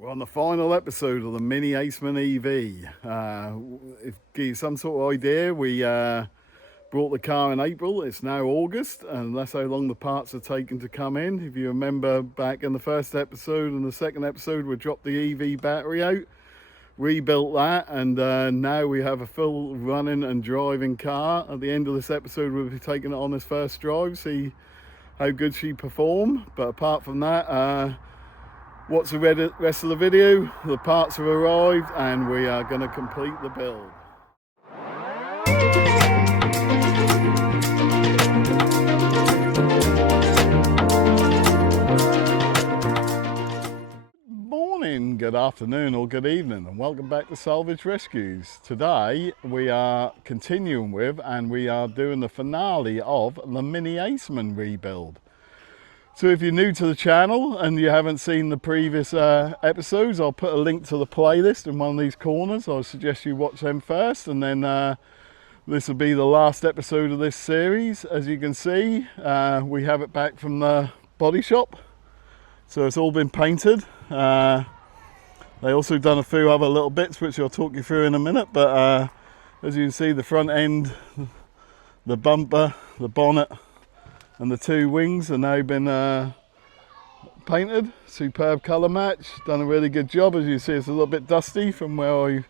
We're on the final episode of the Mini Aceman EV. If give you some sort of idea, we brought the car in April. It's now August, and that's how long the parts are taking to come in. If you remember back in the first episode and the second episode, we dropped the EV battery out, rebuilt that, and now we have a full running and driving car. At the end of this episode, we'll be taking it on this first drive, see how good she performed. But apart from that, what's the rest of the video? The parts have arrived and we are going to complete the build. Morning, good afternoon or good evening, and welcome back to Salvage Rescues. Today we are continuing with and we are doing the finale of the Mini Aceman Rebuild. So if you're new to the channel and you haven't seen the previous episodes, I'll put a link to the playlist in one of these corners. I suggest you watch them first, and then this will be the last episode of this series. As you can see, we have it back from the body shop, so it's all been painted. They also done a few other little bits which I'll talk you through in a minute, but as you can see, the front end, the bumper, the bonnet and the two wings are now been painted. Superb colour match, done a really good job. As you see, it's a little bit dusty from where I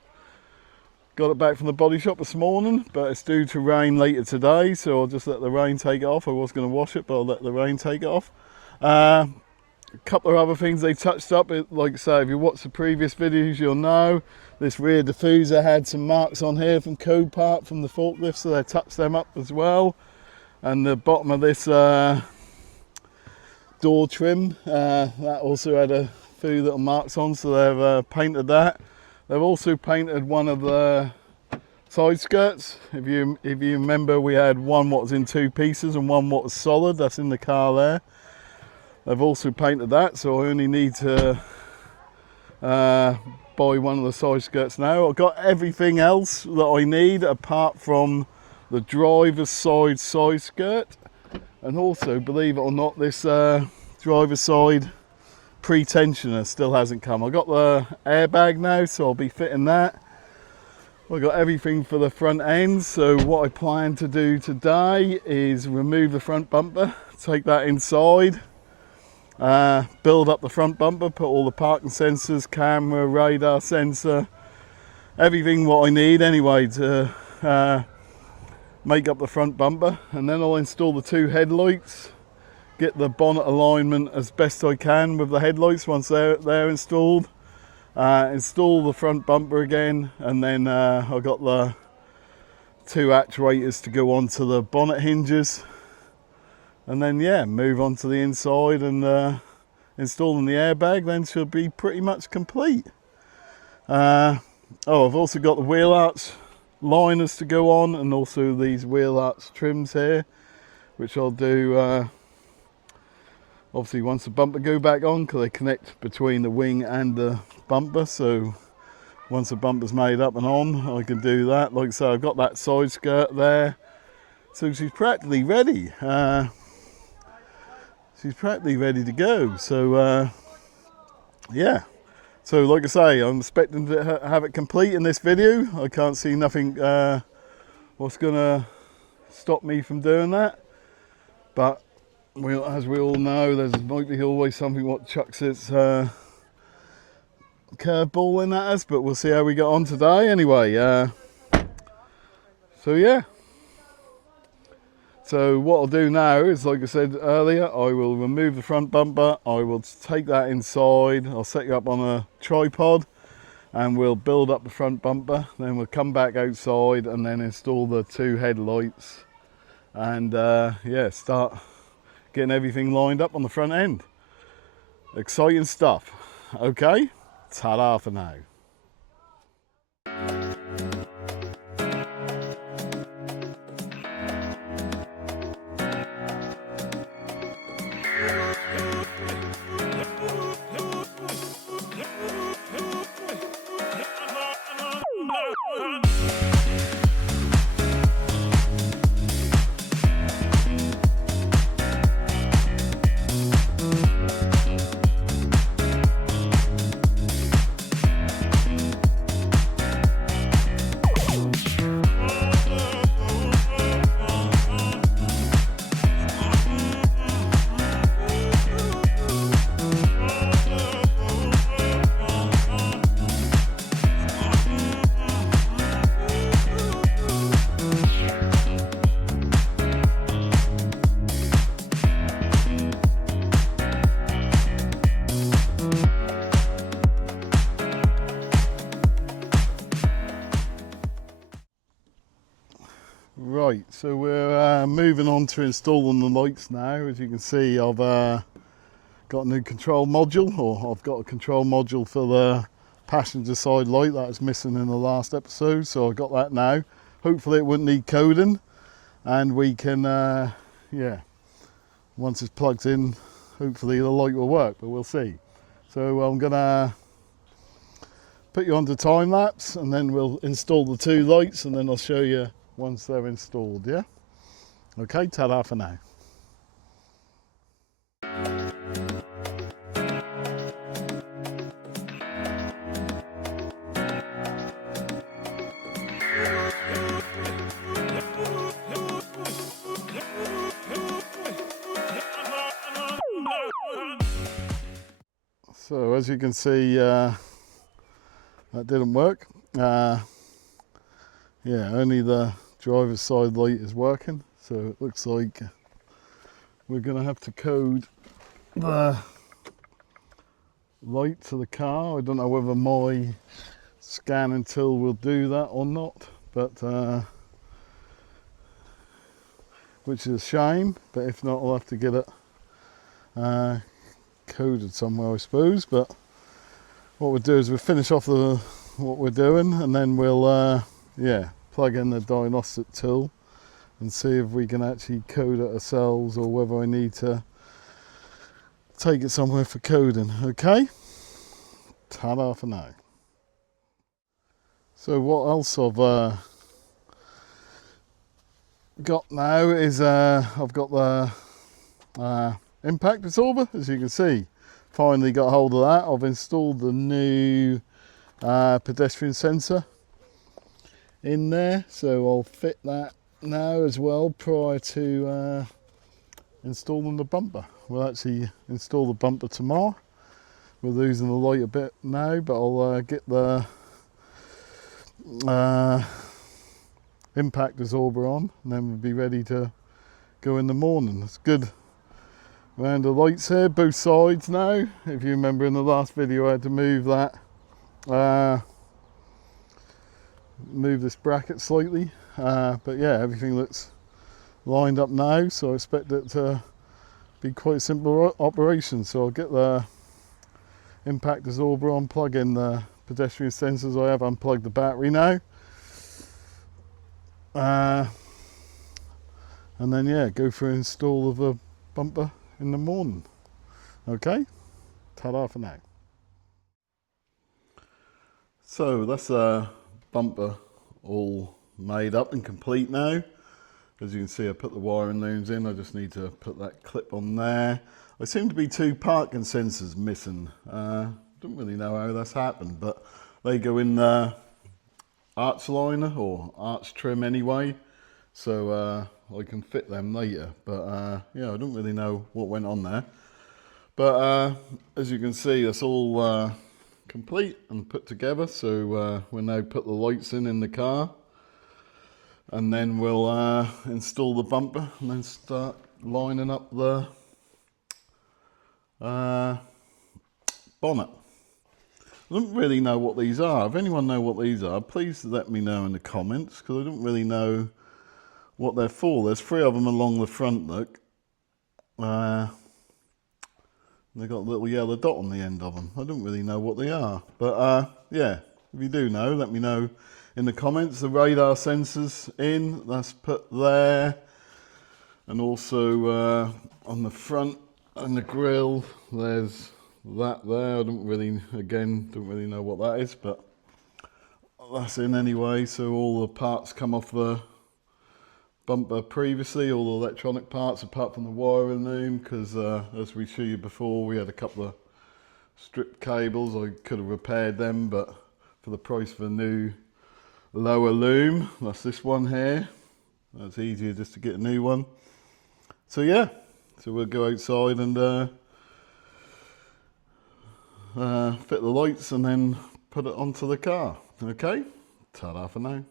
got it back from the body shop this morning, but it's due to rain later today, so I'll just let the rain take it off. I was going to wash it, but I'll let the rain take it off. A couple of other things they touched up, like I say, if you watch the previous videos you'll know this rear diffuser had some marks on here from Copart from the forklift, so they touched them up as well. And the bottom of this door trim, that also had a few little marks on, so they've painted that. They've also painted one of the side skirts. If you remember, we had one what was in two pieces and one what was solid. That's in the car there. They've also painted that, so I only need to buy one of the side skirts now. I've got everything else that I need apart from the driver's side skirt, and also, believe it or not, this driver's side pre-tensioner still hasn't come. I got the airbag now, so I'll be fitting that. I've got everything for the front end, so what I plan to do today is remove the front bumper, take that inside, build up the front bumper, put all the parking sensors, camera, radar sensor, everything what I need anyway to make up the front bumper, and then I'll install the two headlights, get the bonnet alignment as best I can with the headlights once they're installed, install the front bumper again, and then I've got the two actuators to go onto the bonnet hinges, and then yeah, move on to the inside and installing the airbag, then she'll be pretty much complete. Oh, I've also got the wheel arch liners to go on, and also these wheel arch trims here, which I'll do obviously once the bumper go back on, because they connect between the wing and the bumper. So once the bumper's made up and on, I can do that. Like I say, I've got that side skirt there, so she's practically ready. She's practically ready to go. So yeah. So like I say, I'm expecting to have it complete in this video. I can't see nothing what's going to stop me from doing that. But as we all know, there's might be always something what chucks its curveball in at us. But we'll see how we get on today anyway. So yeah. So what I'll do now is, like I said earlier, I will remove the front bumper, I will take that inside, I'll set you up on a tripod and we'll build up the front bumper, then we'll come back outside and then install the two headlights and yeah, start getting everything lined up on the front end. Exciting stuff. Okay, ta-da for now. Right, so we're moving on to installing the lights now. As you can see, I've got a new control module, or I've got a control module for the passenger side light that was missing in the last episode, so I've got that now. Hopefully it wouldn't need coding, and we can, yeah, once it's plugged in, hopefully the light will work, but we'll see. So I'm gonna put you onto time lapse, and then we'll install the two lights, and then I'll show you once they're installed, yeah? Okay, ta-da for now. So as you can see, that didn't work. Yeah, only the driver's side light is working, so it looks like we're going to have to code the light to the car. I don't know whether my scanning tool will do that or not, but which is a shame, but if not, I'll have to get it coded somewhere, I suppose. But what we'll do is we'll finish off what we're doing, and then we'll yeah, plug in the diagnostic tool and see if we can actually code it ourselves, or whether I need to take it somewhere for coding. Okay, ta-da for now. So what else I've got now is I've got the impact absorber. As you can see, finally got hold of that. I've installed the new pedestrian sensor in there, so I'll fit that now as well prior to installing the bumper. We'll actually install the bumper tomorrow. We're losing the light a bit now, but I'll get the impact absorber on, and then we'll be ready to go in the morning. It's good round the lights here, both sides now. If you remember in the last video, I had to move that move this bracket slightly, but yeah, everything looks lined up now, so I expect it to be quite a simple operation. So I'll get the impact absorber on, plug in the pedestrian sensors. I have unplugged the battery now, and then yeah, go for install of the bumper in the morning. Okay, ta-da for now. So that's a bumper all made up and complete now. As you can see, I put the wiring looms in. I just need to put that clip on there. There seem to be two parking sensors missing. Don't really know how that's happened, but they go in the arch liner or arch trim anyway, so I can fit them later. But yeah, I don't really know what went on there. But as you can see, that's all complete and put together. So we'll now put the lights in the car, and then we'll install the bumper and then start lining up the bonnet. I don't really know what these are. If anyone knows what these are, please let me know in the comments, because I don't really know what they're for. There's 3 of them along the front, look. They've got a little yellow dot on the end of them. I don't really know what they are, but yeah, if you do know, let me know in the comments. The radar sensors in, that's put there, and also on the front and the grille, there's that there. I don't really know what that is, but that's in anyway. So all the parts come off the bumper previously, all the electronic parts apart from the wiring loom, because as we showed you before, we had a couple of stripped cables. I could have repaired them, but for the price of a new lower loom, that's this one here, that's easier just to get a new one. So yeah, so we'll go outside and fit the lights and then put it onto the car. Okay, ta-da for now.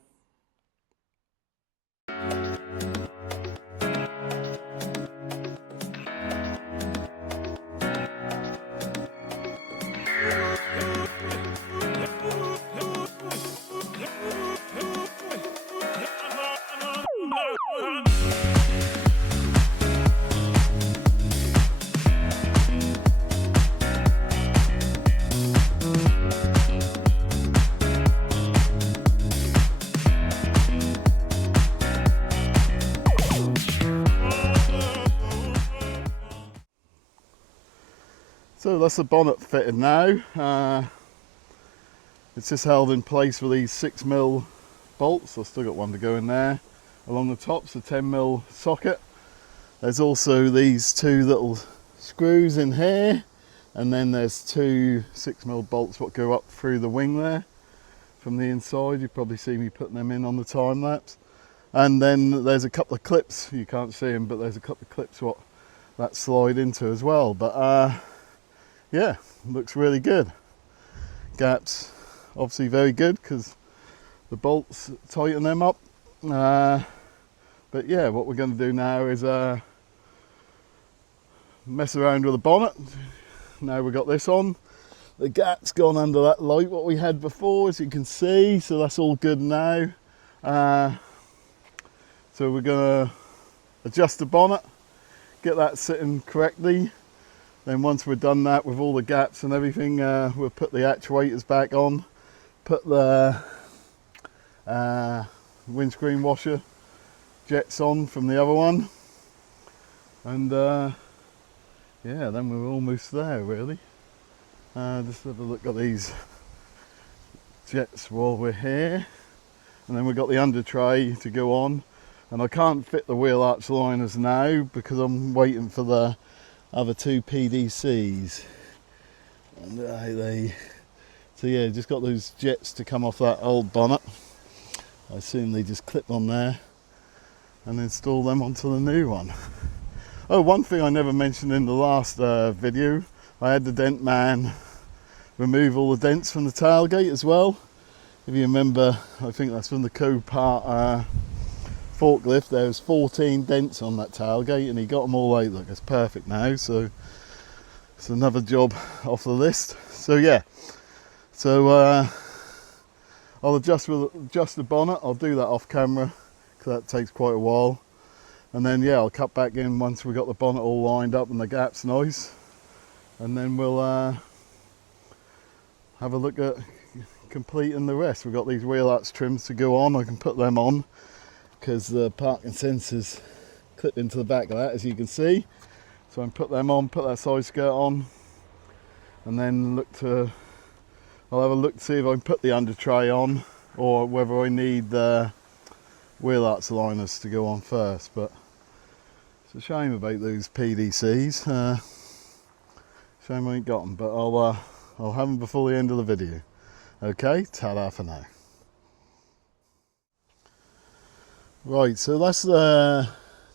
So that's the bonnet fitted now. It's just held in place with these 6mm bolts. I've still got one to go in there. Along the top's a 10mm socket. There's also these two little screws in here, and then there's two 6mm bolts what go up through the wing there from the inside. You probably see me putting them in on the time lapse. And then there's a couple of clips, you can't see them, but there's a couple of clips what that slide into as well. But yeah, looks really good. Gaps obviously very good because the bolts tighten them up. But yeah, what we're going to do now is mess around with the bonnet. Now we've got this on. The gap's gone under that light what we had before, as you can see, so that's all good now. So we're going to adjust the bonnet, get that sitting correctly. Then once we're done that with all the gaps and everything, we'll put the actuators back on, put the windscreen washer jets on from the other one, and yeah, then we're almost there really. Just have a look at these jets while we're here, and then we've got the under tray to go on, and I can't fit the wheel arch liners now because I'm waiting for the other two PDCs, and so yeah, just got those jets to come off that old bonnet. I assume they just clip on there and install them onto the new one. Oh, one thing I never mentioned in the last video, I had the dent man remove all the dents from the tailgate as well. If you remember, I think that's from the Copart forklift. There was 14 dents on that tailgate and he got them all out. Look, it's perfect now, so it's another job off the list. So yeah, so I'll adjust the bonnet. I'll do that off camera because that takes quite a while, and then yeah, I'll cut back in once we got the bonnet all lined up and the gaps nice, and then we'll have a look at completing the rest. We've got these wheel arch trims to go on. I can put them on because the parking sensors clip into the back of that, as you can see. So I can put them on, put that side skirt on, and then I'll have a look to see if I can put the under tray on or whether I need the wheel arch liners to go on first. But it's a shame about those PDCs. Shame I ain't got them, but I'll have them before the end of the video. Okay, ta-da for now. Right, so that's the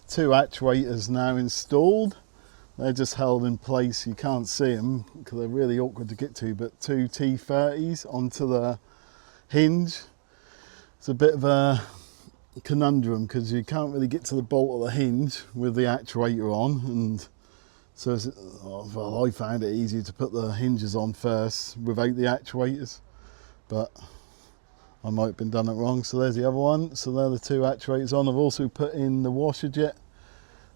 two actuators now installed. They're just held in place. You can't see them because they're really awkward to get to, but two T30s onto the hinge. It's a bit of a conundrum because you can't really get to the bolt of the hinge with the actuator on, and so well, I found it easier to put the hinges on first without the actuators, but I might have been done it wrong. So there's the other one. So they're the two actuators on. I've also put in the washer jet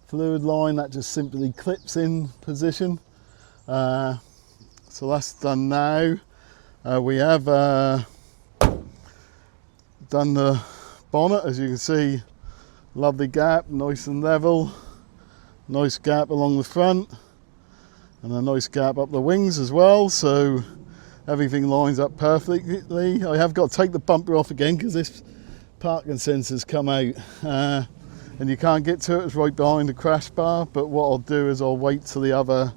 fluid line that just simply clips in position. So that's done now. We have done the bonnet, as you can see. Lovely gap, nice and level. Nice gap along the front and a nice gap up the wings as well, so everything lines up perfectly. I have got to take the bumper off again because this parking sensor's come out and you can't get to it. It's right behind the crash bar, but what I'll do is I'll wait till the other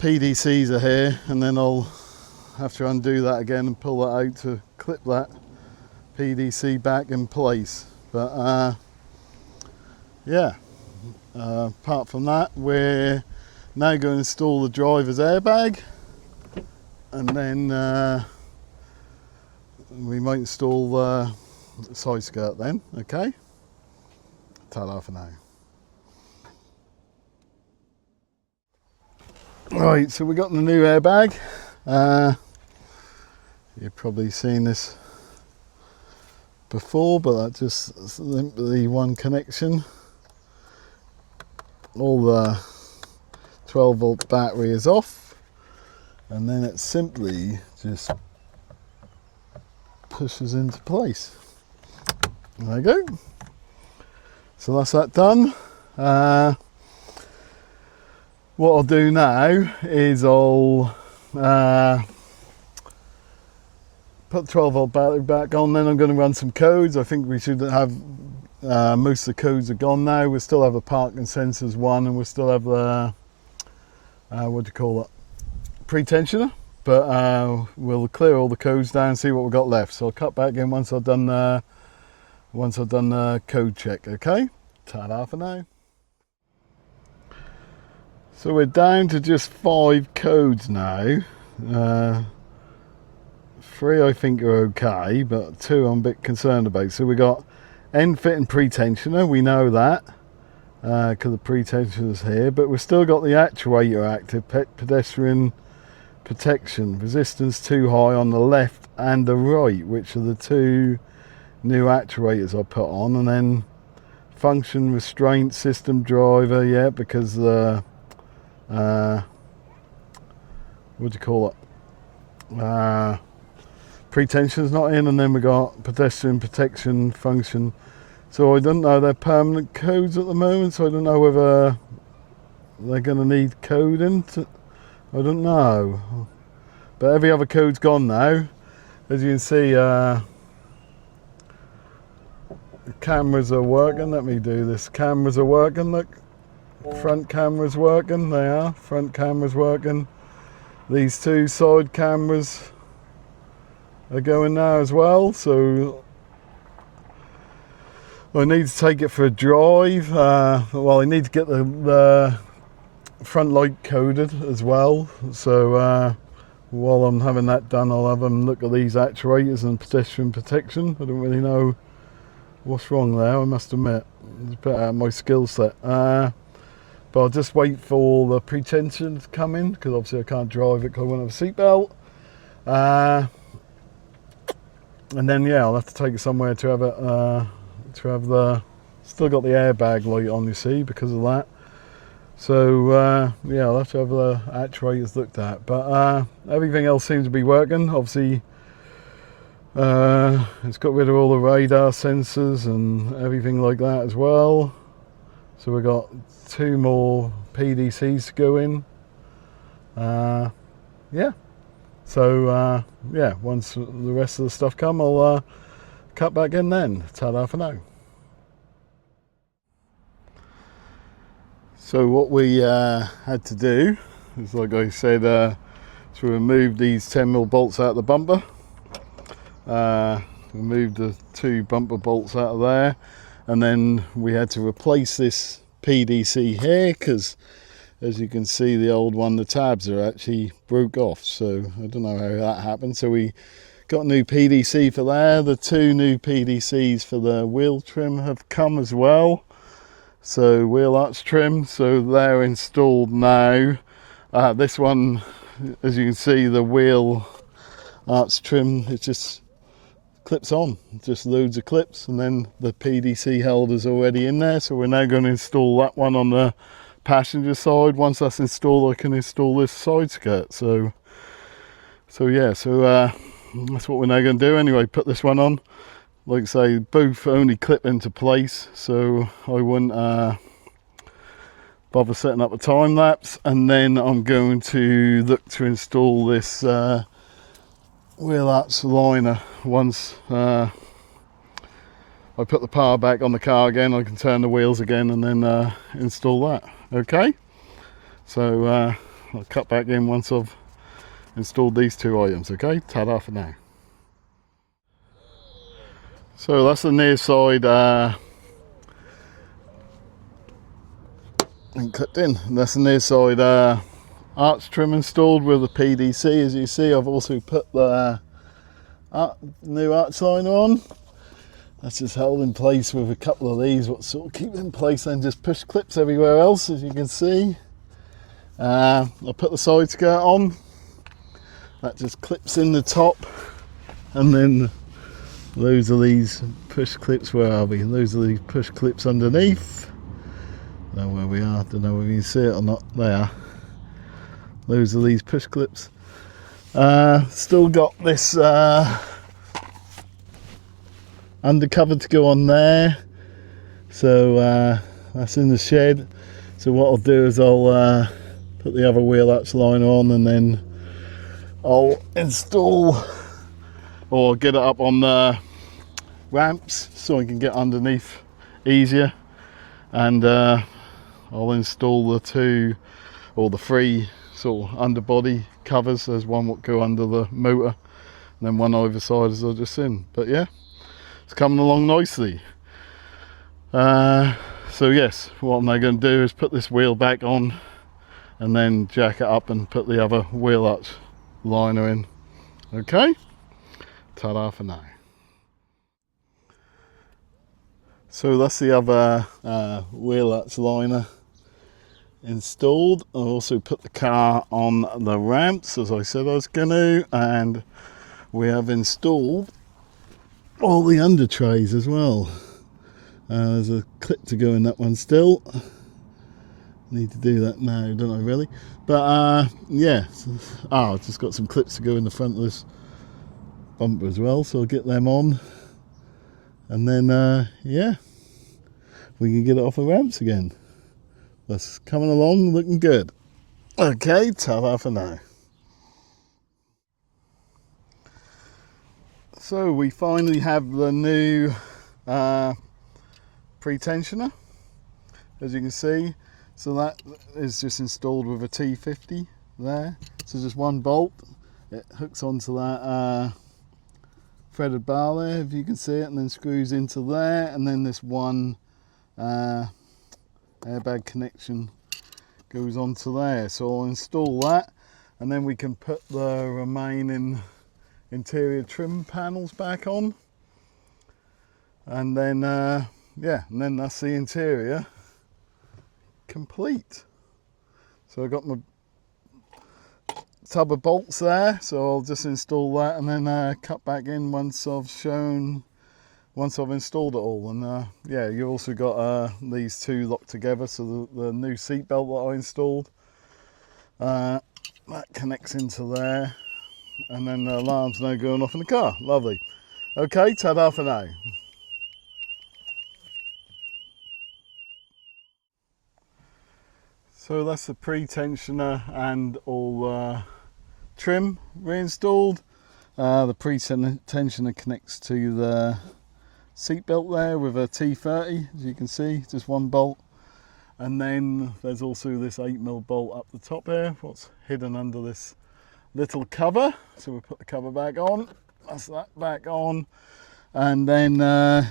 PDCs are here, and then I'll have to undo that again and pull that out to clip that PDC back in place. But yeah, apart from that, we're now going to install the driver's airbag, and then we might install the side skirt then. Okay, ta-da for now. Right, so we got the new airbag. You've probably seen this before, but that's just simply one connection. All the 12-volt battery is off, and then it simply just pushes into place. There you go. So that's that done. What I'll do now is I'll put the 12-volt battery back on, then I'm going to run some codes. I think we should have most of the codes are gone now. We still have the parking sensors one, and we still have the what do you call it, pre-tensioner, but we'll clear all the codes down and see what we've got left. So I'll cut back in once I've done the code check. Okay, ta-da for now. So we're down to just 5 codes now. 3 I think are okay, but 2 I'm a bit concerned about. So we got end fitting pre-tensioner, we know that because the pre-tensioner's here, but we've still got the actuator active, pedestrian protection, resistance too high on the left and the right, which are the 2 new actuators I put on. And then function restraint system driver, yeah, because the what do you call it, pre-tension's not in. And then we got pedestrian protection function. So I don't know, they're permanent codes at the moment, so I don't know whether they're going to need coding. I don't know. But every other code's gone now. As you can see, the cameras are working. Let me do this. Cameras are working, look. Front camera's working, they are. Front camera's working. These 2 side cameras are going now as well, so I need to take it for a drive. Well, I need to get the front light coded as well, so while I'm having that done, I'll have them look at these actuators and pedestrian protection. I don't really know what's wrong there, I must admit. It's a bit out of my skill set. But I'll just wait for the pre-tension to come in, because obviously I can't drive it because I won't have a seatbelt. And then yeah, I'll have to take it somewhere to have it, still got the airbag light on, you see, because of that. So yeah, I'll have to have the actuators looked at, but everything else seems to be working. Obviously it's got rid of all the radar sensors and everything like that as well. So we've got 2 more PDCs to go in. Yeah, so yeah, once the rest of the stuff come, I'll cut back in then. Ta-da for now. So what we had to do is, like I said, to remove these 10mm bolts out of the bumper. Remove the 2 bumper bolts out of there, and then we had to replace this PDC here, because as you can see, the old one, the tabs are actually broke off, so I don't know how that happened. So we got a new PDC for there. The 2 new PDCs for the wheel trim have come as well, so wheel arch trim, so they're installed now. This one, as you can see, the wheel arch trim, it just clips on, just loads of clips, and then the PDC holder's already in there. So we're now going to install that one on the passenger side. Once that's installed, I can install this side skirt. So yeah, so that's what we're now going to do anyway, put this one on. Like I say, both only clip into place, so I wouldn't bother setting up a time lapse. And then I'm going to look to install this wheel arch liner. Once I put the power back on the car again, I can turn the wheels again and then install that. Okay, so I'll cut back in once I've installed these 2 items. Okay, ta-da for now. So that's the near side and clipped in. That's the near side arch trim installed with the PDC. As you see, I've also put the new arch liner on. That's just held in place with a couple of these, what sort of keep it in place, and just push clips everywhere else, as you can see. I'll put the side skirt on. That just clips in the top, and then those are these push clips. Where are we? Those are these push clips underneath. Know where we are. Don't know whether you can see it or not. They are. Those are these push clips. Still got this undercover to go on there. So that's in the shed. So what I'll do is I'll put the other wheel arch liner on, and then I'll install or get it up on the ramps so I can get underneath easier, and I'll install the two or the three sort of underbody covers. There's one that go under the motor, and then one either side as I just in. But yeah, it's coming along nicely. So yes, what I'm now going to do is put this wheel back on and then jack it up and put the other wheel arch liner in. Okay, ta-da for now. So that's the other wheel arch liner installed. I also put the car on the ramps as I said I was going to, and we have installed all the under trays as well. There's a clip to go in that one still. Need to do that now, don't I really? But yeah, I've just got some clips to go in the front of this bumper as well, so I'll get them on, and then yeah, we can get it off the ramps again. That's coming along, looking good. Okay, ta-da for now. So we finally have the new pre-tensioner, as you can see. So that is just installed with a T50 there. So just one bolt, it hooks onto that threaded bar there, if you can see it, and then screws into there, and then this one airbag connection goes onto there. So I'll install that, and then we can put the remaining interior trim panels back on, and then yeah, and then that's the interior complete. So I've got my tub of bolts there, so I'll just install that and then cut back in once I've installed it all. And yeah, you've also got these two locked together, so the new seat belt that I installed, that connects into there, and then the alarm's now going off in the car. Lovely. Okay, ta-da for now. So that's the pre-tensioner and all trim reinstalled. The pre-tensioner connects to the seat belt there with a T30, as you can see, just one bolt. And then there's also this 8mm bolt up the top here, what's hidden under this little cover. So we'll put the cover back on, that's that back on. And then,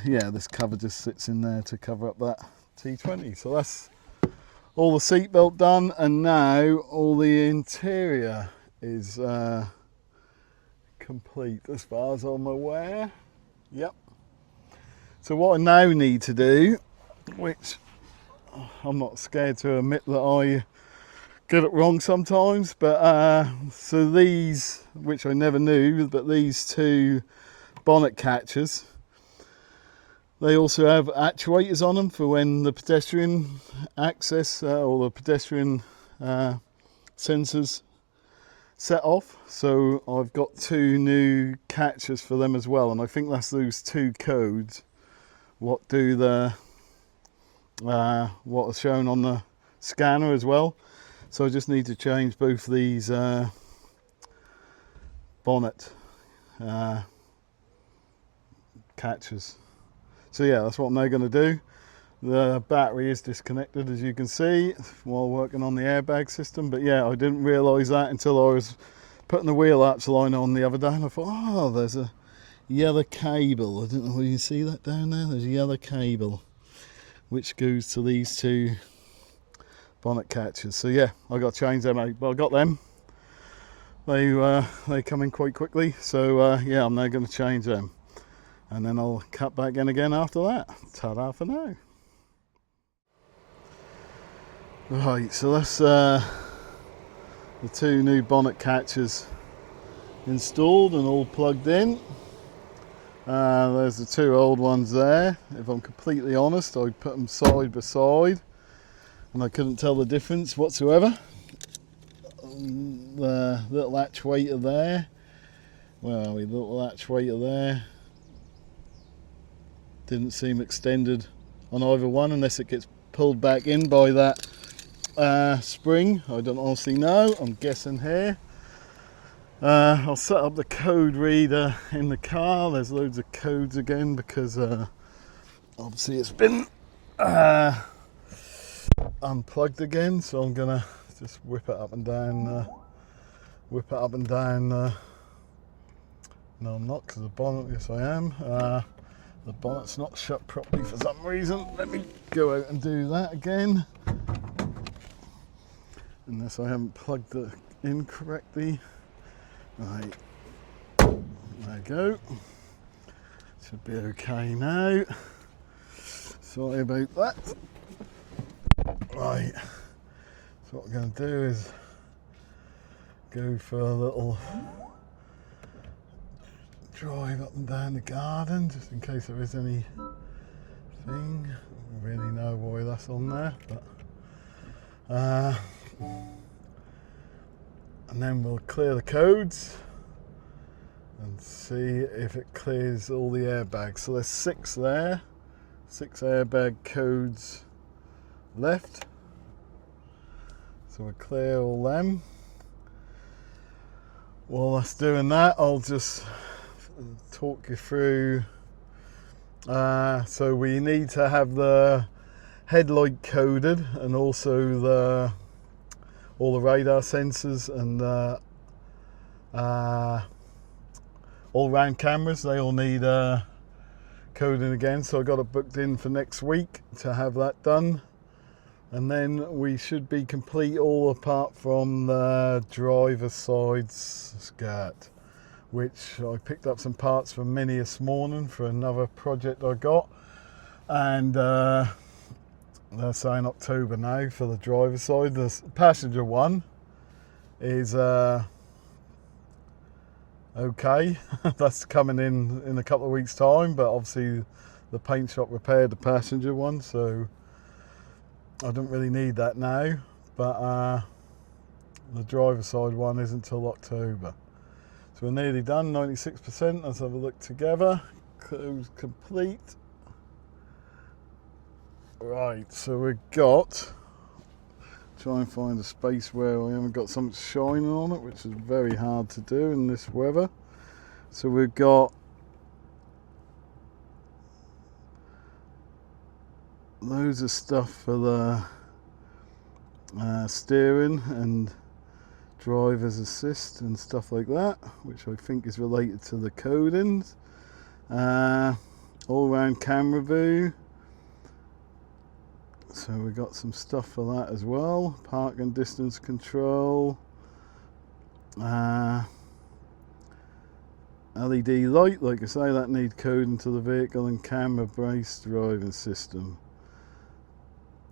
yeah, this cover just sits in there to cover up that T20. So that's all the seat belt done, and now all the interior is complete as far as I'm aware. Yep. So what I now need to do, which I'm not scared to admit that I get it wrong sometimes, but so these, which I never knew, but these two bonnet catchers, they also have actuators on them for when the pedestrian access or the pedestrian sensors set off. So I've got two new catchers for them as well, and I think that's those two codes what do the what is shown on the scanner as well. So I just need to change both these bonnet catchers. So yeah, that's what I'm now going to do. The battery is disconnected, as you can see, while working on the airbag system. But yeah, I didn't realise that until I was putting the wheel arch line on the other day, and I thought, oh, there's a yellow cable. I don't know whether you can see that down there. There's a yellow cable which goes to these two bonnet catchers. So yeah, I got to change them out, but I got them. They come in quite quickly. So yeah, I'm now going to change them, and then I'll cut back in again after that. Ta-da for now. Right, so that's the two new bonnet catchers installed and all plugged in. There's the two old ones there. If I'm completely honest, I put them side by side and I couldn't tell the difference whatsoever. The little actuator there, where are we? The little actuator there didn't seem extended on either one unless it gets pulled back in by that spring. I don't honestly know, I'm guessing here. I'll set up the code reader in the car. There's loads of codes again because obviously it's been unplugged again, so I'm gonna just whip it up and down. No, I'm not, because the bonnet, yes I am. The bonnet's not shut properly for some reason. Let me go out and do that again. Unless I haven't plugged it in correctly. Right, there we go. Should be okay now. Sorry about that. Right, so what we're going to do is go for a little drive up and down the garden, just in case there is anything. I don't really know why that's on there, but and then we'll clear the codes and see if it clears all the airbags. So there's 6 there, 6 airbag codes left, so we'll clear all them. While that's doing that, I'll just talk you through. So we need to have the headlight coded, and also all the radar sensors and all round cameras. They all need coding again. So I got it booked in for next week to have that done, and then we should be complete all apart from the driver's side skirt, which I picked up some parts from Mini this morning for another project I got, and they're saying October now for the driver's side. The passenger one is okay. That's coming in a couple of weeks time, but obviously the paint shop repaired the passenger one, so I don't really need that now. But the driver's side one isn't till October. So we're nearly done, 96%. Let's have a look together. Close complete. Right, so we've got, try and find a space where we haven't got something shining on it, which is very hard to do in this weather. So we've got loads of stuff for the steering and driver's assist and stuff like that, which I think is related to the codings. All round camera view. So we got some stuff for that as well. Park and distance control. LED light, like I say, that need coding to the vehicle, and camera brace driving system.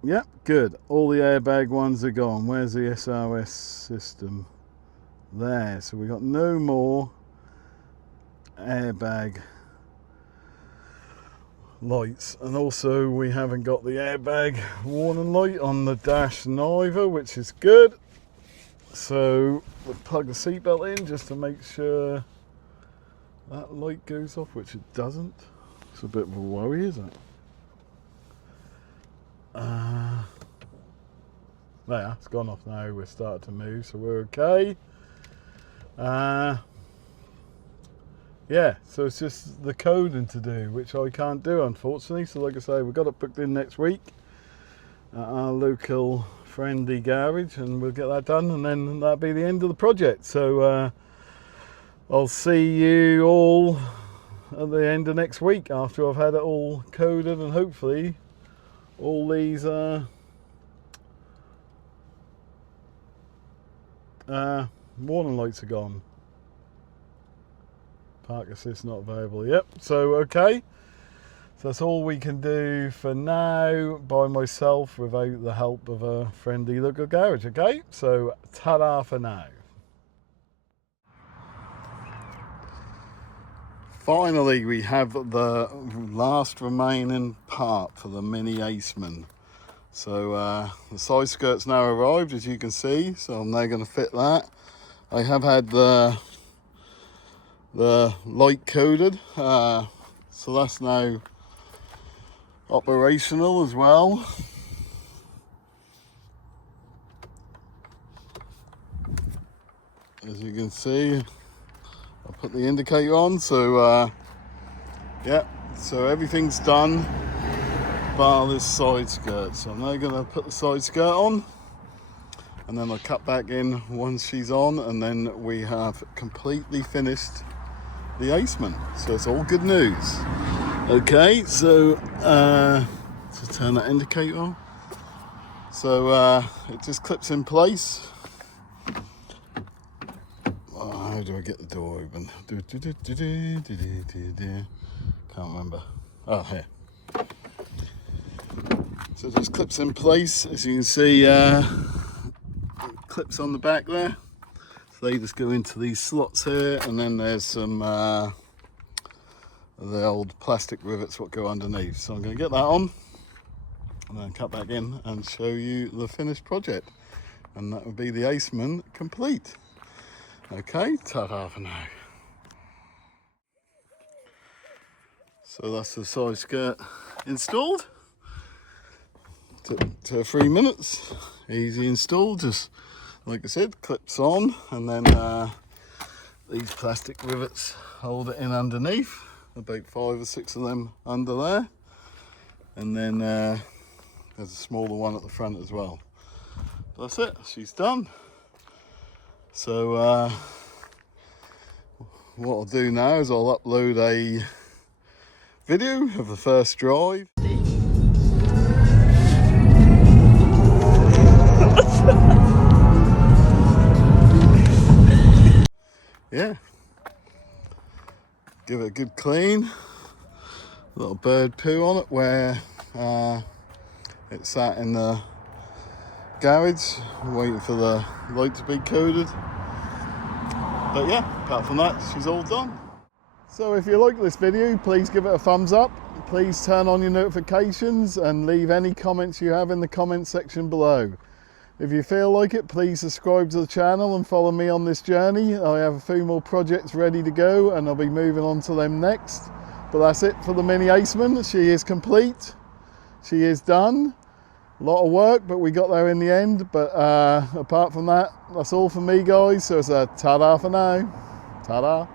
Yep, good. All the airbag ones are gone. Where's the SRS system? There. So we got no more airbag lights, and also we haven't got the airbag warning light on the dash neither, which is good. So we'll plug the seatbelt in just to make sure that light goes off, which it doesn't. It's a bit of a worry, isn't it? There, it's gone off now. We're starting to move, so we're okay. Yeah, so it's just the coding to do, which I can't do, unfortunately. So like I say, we've got it booked in next week at our local friendly garage, and we'll get that done, and then that'll be the end of the project. So I'll see you all at the end of next week after I've had it all coded, and hopefully all these warning lights are gone. Park assist not available. Yep, so okay. So that's all we can do for now by myself without the help of a friendly local garage, okay? So ta-da for now. Finally, we have the last remaining part for the Mini Aceman. So the side skirt's now arrived, as you can see, so I'm now going to fit that. I have had the light coded, so that's now operational as well. as you can see, I'll put the indicator on. So yeah, so everything's done bar this side skirt. So I'm now going to put the side skirt on, and then I'll cut back in once she's on, and then we have completely finished the Aceman. So it's all good news. Okay, so to turn that indicator on. So it just clips in place. Oh, how do I get the door open? Can't remember. Oh, here. So it just clips in place. As you can see, it clips on the back there. So they just go into these slots here, and then there's some the old plastic rivets what go underneath. So I'm going to get that on and then cut back in and show you the finished project, and that would be the Aceman complete. Okay, ta-da for now. So that's the side skirt installed. Took 3 minutes, easy install, just like I said, clips on, and then these plastic rivets hold it in underneath, about 5 or 6 of them under there, and then there's a smaller one at the front as well. That's it, she's done. So what I'll do now is I'll upload a video of the first drive. Yeah, give it a good clean. A little bird poo on it where it sat in the garage waiting for the light to be coded. But yeah, apart from that, she's all done. So if you like this video, please give it a thumbs up. Please turn on your notifications and leave any comments you have in the comment section below. If you feel like it, please subscribe to the channel and follow me on this journey. I have a few more projects ready to go, and I'll be moving on to them next. But that's it for the Mini Aceman. She is complete. She is done. A lot of work, but we got there in the end. But apart from that, that's all from me, guys. So it's a ta-da for now. Ta-da.